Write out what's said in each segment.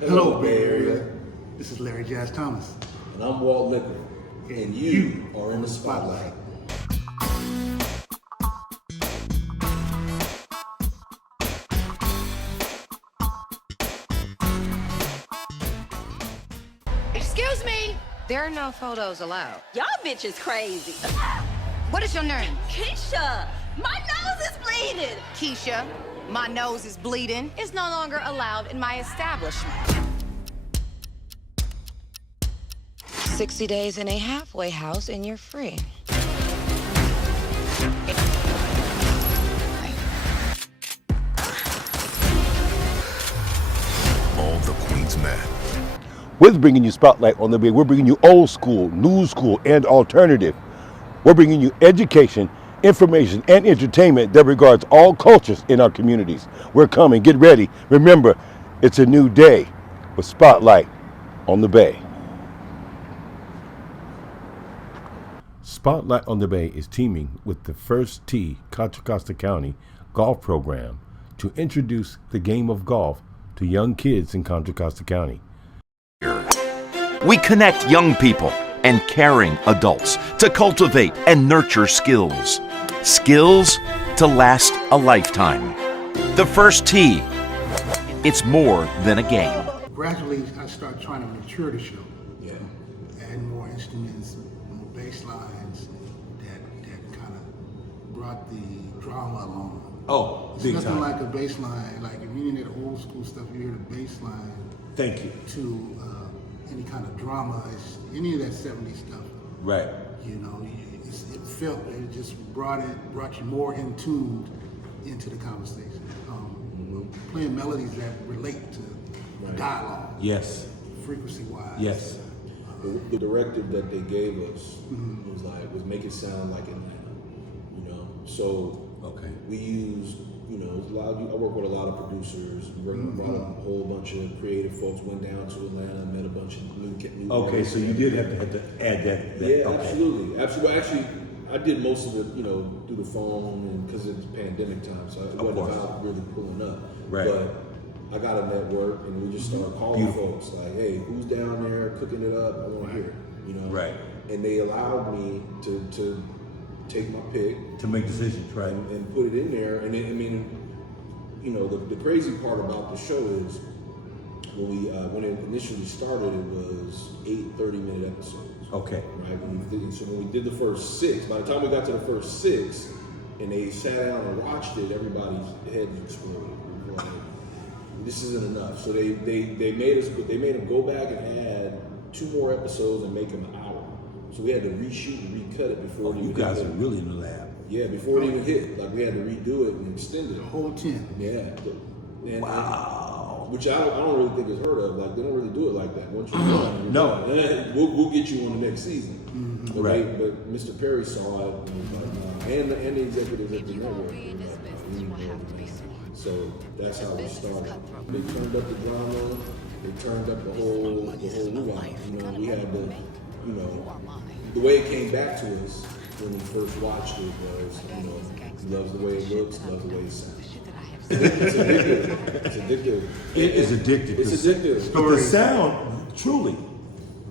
Hello, Bay Area. This is Larry Jazz Thomas. And I'm Walt, and you are in the spotlight. Excuse me. There are no photos allowed. Y'all bitches crazy. What is your name? Keisha, my nose is bleeding. Keisha, my nose is bleeding, is no longer allowed in my establishment. 60 days in a halfway house and you're free. All the Queens men. We're bringing you Spotlight on the Bay. We're bringing you old school, new school, and alternative. We're bringing you education, information, and entertainment that regards all cultures in our communities. We're coming. Get ready. Remember, it's a new day with Spotlight on the Bay. Spotlight on the Bay is teaming with the First Tee Contra Costa County Golf Program to introduce the game of golf to young kids in Contra Costa County. We connect young people and caring adults to cultivate and nurture skills. Skills to last a lifetime. The First Tee. It's more than a game. Gradually, I started trying to mature the show. Yeah. Add more instruments, more bass lines that kind of brought the drama along. Oh, It's big nothing time. like a bass line. Like if you need that old school stuff, you hear the bass line Thank you. to any kind of drama, it's any of that 70s stuff. Right. You know, it just brought you more in tune into the conversation. Playing melodies that relate to the dialogue, Yes. frequency-wise. Yes. The directive that they gave us was make it sound like Atlanta, So Okay. we used, I work with a lot of producers. We brought a whole bunch of creative folks. Went down to Atlanta, met a bunch of new. Okay, so you did have to add that. Yeah, okay. absolutely. Actually, I did most of it, through the phone and because it's pandemic time, so I wasn't out really pulling up. Right. But I got a network, and we just started calling folks like, "Hey, who's down there cooking it up? I want to hear it." Right. And they allowed me to take my pick To make decisions, right? and put it in there. And the crazy part about the show is when it initially started, it was 8 30-minute episodes. Okay. Right. So when we did the first 6, by the time we got to the first 6, and they sat down and watched it, everybody's heads exploded. We were like, this isn't enough. So they made them go back and add 2 more episodes and make them an hour. So we had to reshoot and recut it before it even You guys hit. are really in the lab. Yeah, before it even hit. Like we had to redo it and extend it. The whole 10. Yeah. Wow. Which I don't really think is heard of. Like they don't really do it like that. Once you're done, you're No. done. We'll get you on the next season. But, Right. but Mr. Perry saw it and was like, nah. And the executives at the network. So that's how we started. They turned up the drama. They turned up the whole movie. We had to, the way it came back to us when we first watched it was, he loves the way it looks, loves the way it sounds. It's addictive. It is addictive. It's addictive. But the sound, truly,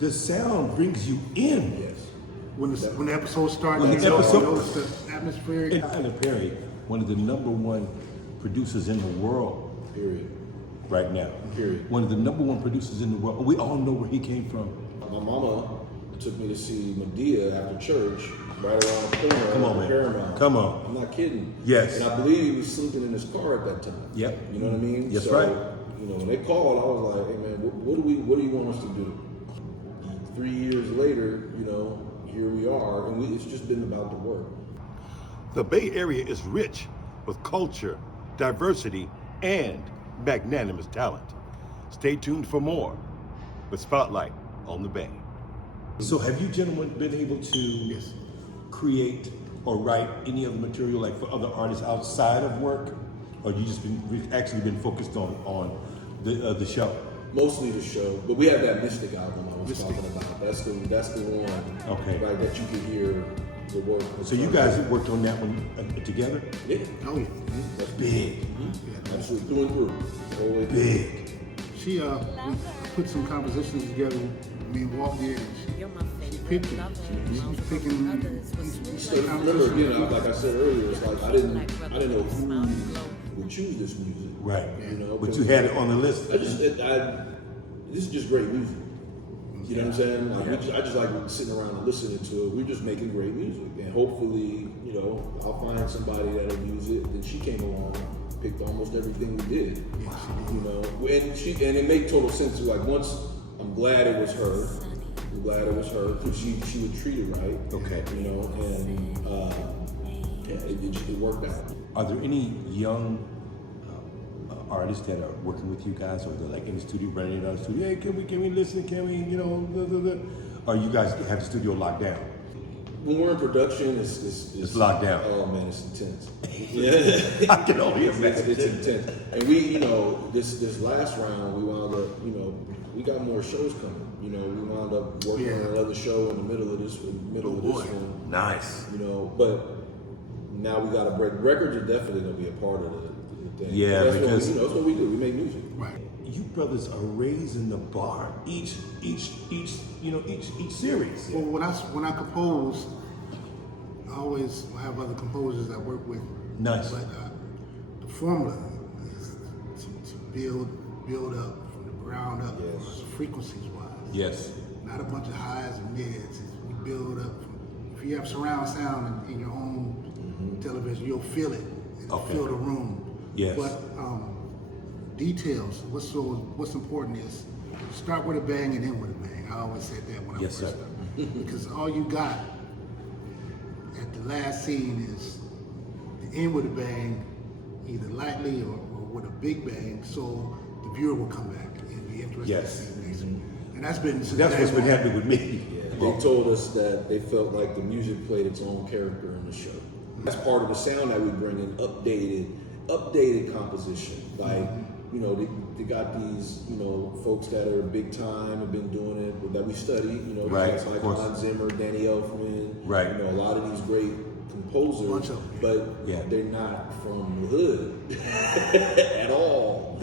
the sound brings you in. Yes. When the episode starts, When the episode- notice the atmospheric. And Tyler Perry, one of the #1 producers in the world Period. right now. Period. One of the #1 producers in the world. We all know where he came from. My mama took me to see Medea after church, right around the corner. Come on, man. Paramount. Come on. I'm not kidding. Yes. And I believe he was sleeping in his car at that time. Yep. You know what I mean? That's so, right. When they called, I was like, "Hey man, what do you want us to do?" 3 years later, here we are, and it's just been about the work. The Bay Area is rich with culture, diversity, and magnanimous talent. Stay tuned for more with Spotlight on the Bay. So have you gentlemen been able to create or write any other material like for other artists outside of work? Or you just actually been focused on the show? Mostly the show, but we have that Mystic album I was talking about. That's the one. Okay. Right, that you can hear the work. So you guys have worked on that one together? Yeah. Oh yeah. That's Big. Absolutely, through and through. All the way through. Big. She we put some compositions together. Me and Walt did. She picked it. She was picking these So remember, again, like I said earlier, it's like I didn't know who would choose this music. Right. You know, But you had it on the list. this is just great music. You know what I'm saying? Like, I just like sitting around and listening to it. We're just making great music, and hopefully, you know, I'll find somebody that'll use it. Then she came along, picked almost everything we did. You know, and it made total sense. Like once, I'm glad it was her. I'm glad it was her because she would treat it right. Okay. You know, and it worked out. Are there any young artists that are working with you guys, or they're like in the studio, running in the studio? Hey, can we listen? Can we, you know? Blah, blah, blah. Or you guys have the studio locked down? When we're in production, it's locked down. Oh man, it's intense. Yeah, I can only imagine. It's intense. And we, you know, this last round, we wound up, you know, we got more shows coming. You know, we wound up working on another show in the middle of this one. Nice. You know, but now we got to break. Records are definitely gonna be a part of the thing. Yeah, that's because what that's what we do. We make music. Right. You brothers are raising the bar each series. Well, when I compose, I always have other composers I work with. Nice. But the formula is to build up from the ground up, frequencies wise. Yes. Not a bunch of highs and mids. We build up. If you have surround sound in your own television, you'll feel it. It'll fill the room. Yes. But details. What's important is start with a bang and end with a bang. I always said that when I first started. Because all you got at the last scene is the end with a bang, either lightly or with a big bang, so the viewer will come back and be interested to see the next one. And that's been That's what's been happening with me. They told us that they felt like the music played its own character in the show. That's part of the sound that we bring in, updated composition. Like, you know, they got these, you know, folks that are big time, have been doing it, that we study, you know, Right, guys like Hans Zimmer, Danny Elfman, Right. you know, a lot of these great composers, Bunch of them. but they're not from the hood at all.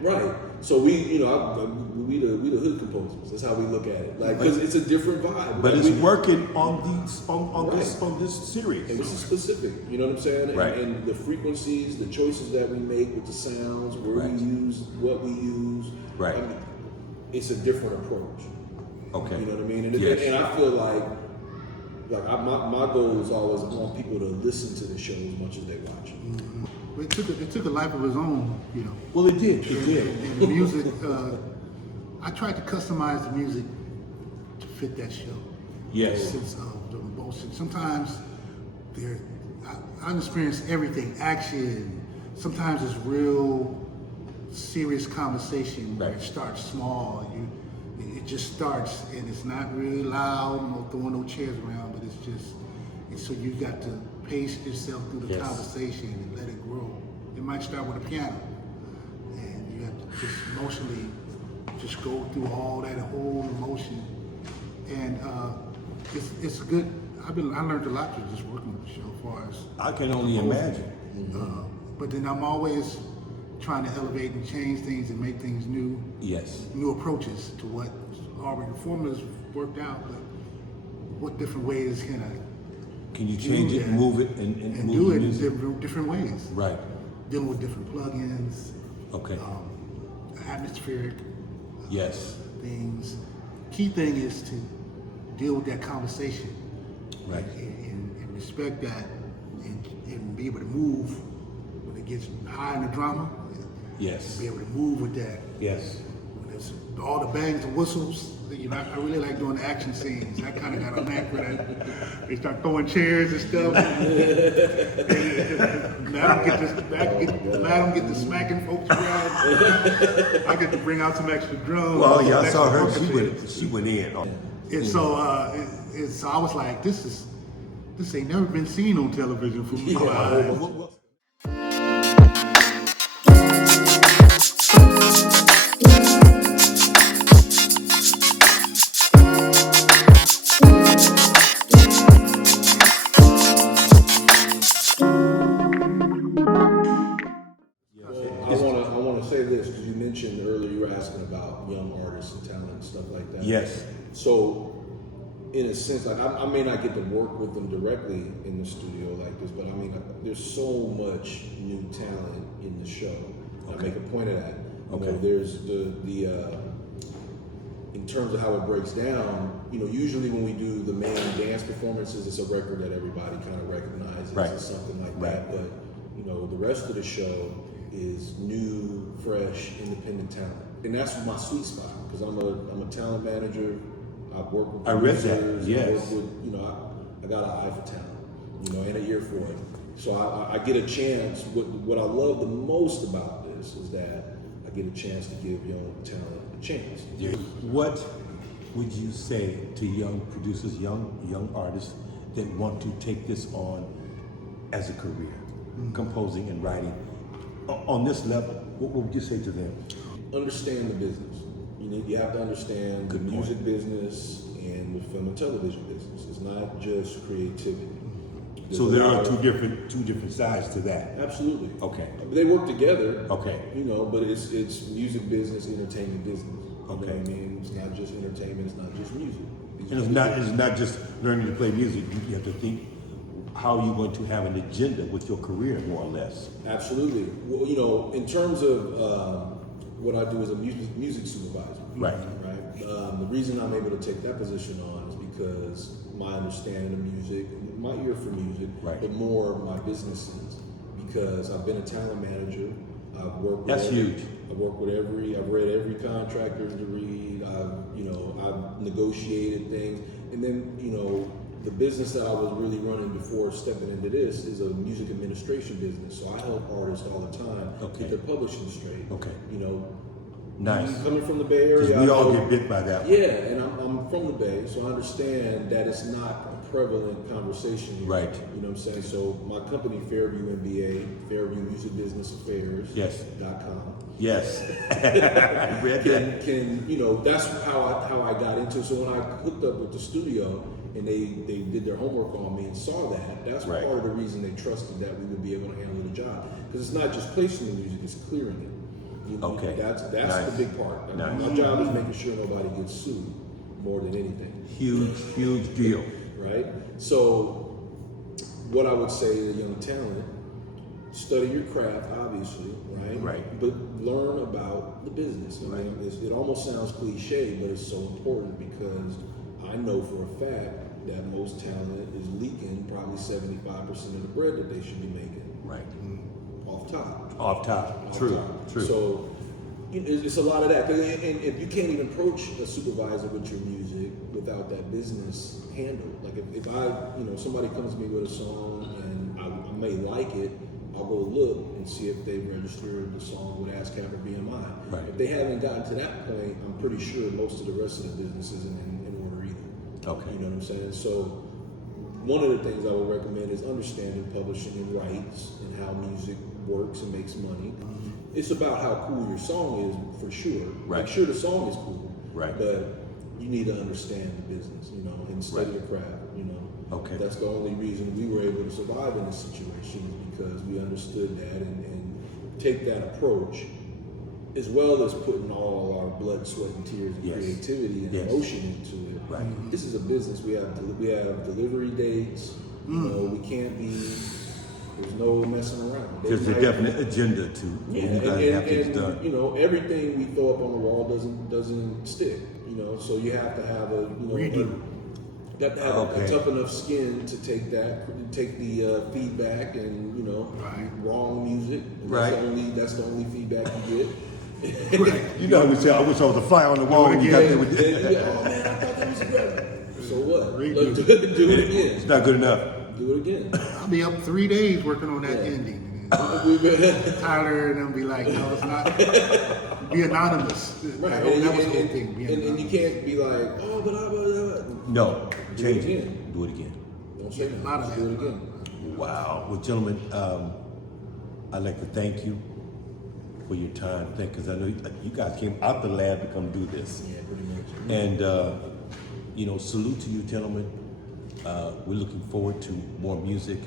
Right. So we, you know, we the hood composers. That's how we look at it. Like, because it's a different vibe. But like it's working on this series. And this is specific. You know what I'm saying? Right. And the frequencies, the choices that we make with the sounds, where we use, what we use. Right. I mean, it's a different approach. Okay. You know what I mean? And, Yes. and I feel like my goal is always I want people to listen to the show as much as they watch it. It took a life of its own, you know. Well, it did. It did. And the music, I tried to customize the music to fit that show. Yes. Sense of the emotion. Sometimes I've experienced everything, action. Sometimes it's real serious conversation where it starts small. It just starts and it's not really loud, no throwing no chairs around, but it's just, so you got to pace yourself through the conversation and let it grow. It might start with a piano, and you have to just emotionally just go through all that whole emotion, and it's good. I learned a lot through just working with the show, as far as I can only imagine. But then I'm always trying to elevate and change things and make things new. Yes. New approaches to what already the formula's worked out, but what different ways can I Can you change it, move it, and and move do the it music? in different ways? Right. Dealing with different plugins, Okay. atmospheric Yes. things. Key thing is to deal with that conversation, Right. and respect that, and be able to move when it gets high in the drama. Yes. Be able to move with that. Yes. When it's all the bangs and whistles. You know, I really like doing the action scenes. I kind of got a knack for that. They start throwing chairs and stuff. Let them get the smacking folks around. I get to bring out some extra drums. Well, yeah, I saw her. Extra She went in. And so, so I was like, this ain't never been seen on television for me. I want to say this because you mentioned asking about young artists and talent and stuff like that. Yes. So, in a sense, like I may not get to work with them directly in the studio like this, but I mean, there's so much new talent in the show. I make a point of that. You know, there's the in terms of how it breaks down, you know, usually when we do the main dance performances, it's a record that everybody kind of recognizes or something like that. But, you know, the rest of the show is new, fresh, independent talent. And that's my sweet spot, because I'm a talent manager. I've worked with producers. Yes. I work with, you know, I got an eye for talent, you know, and an ear for it. So I get a chance. What I love the most about this is that I get a chance to give young talent a chance. What would you say to young producers, young artists that want to take this on as a career, composing and writing? On this level, what would you say to them? Understand the business. You have to understand the music business and the film and television business. It's not just creativity. So there are two different sides to that. Absolutely. Okay. They work together. Okay. You know, but it's music business, entertainment business. You know Okay. what I mean? It's not just entertainment. It's not just music. And it's not just learning to play music. You have to think how you're going to have an agenda with your career, more or less. Absolutely. Well, you know, in terms of what I do as a music supervisor, Right. The reason I'm able to take that position on is because my understanding of music, my ear for music, but more my business sense. Because I've been a talent manager. I've worked. That's huge. I've worked with I've read every contract there is to read. I've negotiated things, and then the business that I was really running before stepping into this is a music administration business. So I help artists all the time get their publishing straight. Okay. Nice. Coming from the Bay Area, we all get bit by that. Yeah, and I'm from the Bay, so I understand that it's not a prevalent conversation here. Right. You know what I'm saying? So my company, Fairview MBA, Fairview Music Business Affairs. Yes. .com. Yes. I read that. Can that's how I got into it. So when I hooked up with the studio and they did their homework on me and saw that's part of the reason they trusted that we would be able to handle the job. Because it's not just placing the music, it's clearing it. That's Nice. the big part. Nice. My job is making sure nobody gets sued more than anything. Huge deal. Right? So what I would say to young talent, study your craft, obviously, right? Right. But learn about the business. I mean, it almost sounds cliche, but it's so important because I know for a fact that most talent is leaking probably 75% of the bread that they should be making. Right. Off top. True. So it's a lot of that. And if you can't even approach a supervisor with your music without that business handled, like if I, somebody comes to me with a song and I may like it, I'll go look and see if they registered the song with ASCAP or BMI. Right. If they haven't gotten to that point, I'm pretty sure most of the rest of the business isn't in order either. Okay. You know what I'm saying? So one of the things I would recommend is understanding publishing and rights and how music works and makes money. It's about how cool your song is for sure. Right. Make sure the song is cool. Right. But you need to understand the business, and study your craft, Okay. That's the only reason we were able to survive in this situation, is because we understood that and take that approach, as well as putting all our blood, sweat, and tears and creativity and emotion into it. Right. This is a business. We have delivery dates. We can't be. There's no messing around. There's a definite agenda to you gotta have things done. Everything we throw up on the wall doesn't stick. So you have to have a a tough enough skin to take the feedback and wrong music. And that's the only feedback you get. I would say I wish I was a fly on the wall when you got there with Oh man, I thought that was great. So what? Look, do it again. It's not good enough. Do it again. I'll be up 3 days working on that ending. Tyler and them be like, no, it's not. Be anonymous. Right. That was the whole thing. And you can't be like, oh, but No. Do it again. Do it again. Don't say that. A lot of that. Do it again. Wow. Well, gentlemen, I'd like to thank you for your time. Because I know you guys came out the lab to come do this. Yeah, pretty much. And, salute to you, gentlemen. We're looking forward to more music,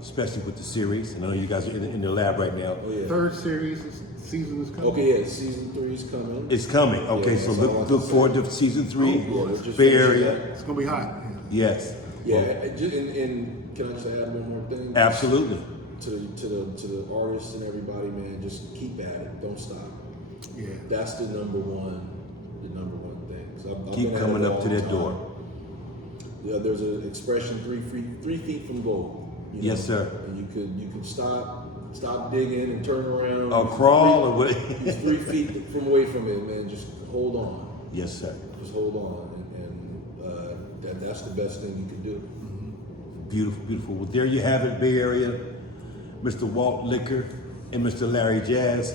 especially with the series. And I know you guys are in the lab right now. Third series is season is coming. Okay, yeah, season 3 is coming. It's coming. Okay, Yeah, so that's all I look can forward say. to season 3. Yeah, just Bay finish it Area. up. It's gonna be hot. Yes. Yeah, and can I just add one more thing? Absolutely. To the artists and everybody, man, just keep at it. Don't stop. Yeah. That's the number one thing. 'Cause I've Keep been at coming it up all to the that time. door. Yeah, there's an expression 3 feet from gold. You know? Yes, sir. And you could stop digging and turn around. Or crawl or what? You're 3 feet from away from it, man. Just hold on. Yes, sir. Just hold on, and that's the best thing you can do. Beautiful, beautiful. Well, there you have it, Bay Area. Mr. Walt Liquor and Mr. Larry Jazz,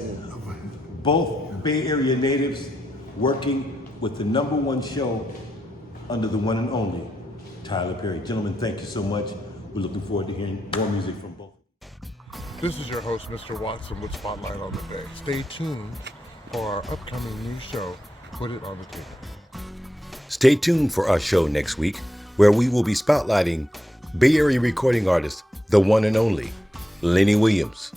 both Bay Area natives working with the #1 show under the one and only Tyler Perry. Gentlemen, thank you so much. We're looking forward to hearing more music from both. This is your host, Mr. Watson, with Spotlight on the Bay. Stay tuned for our upcoming new show, Put It on the Table. Stay tuned for our show next week, where we will be spotlighting Bay Area recording artist, the one and only Lenny Williams.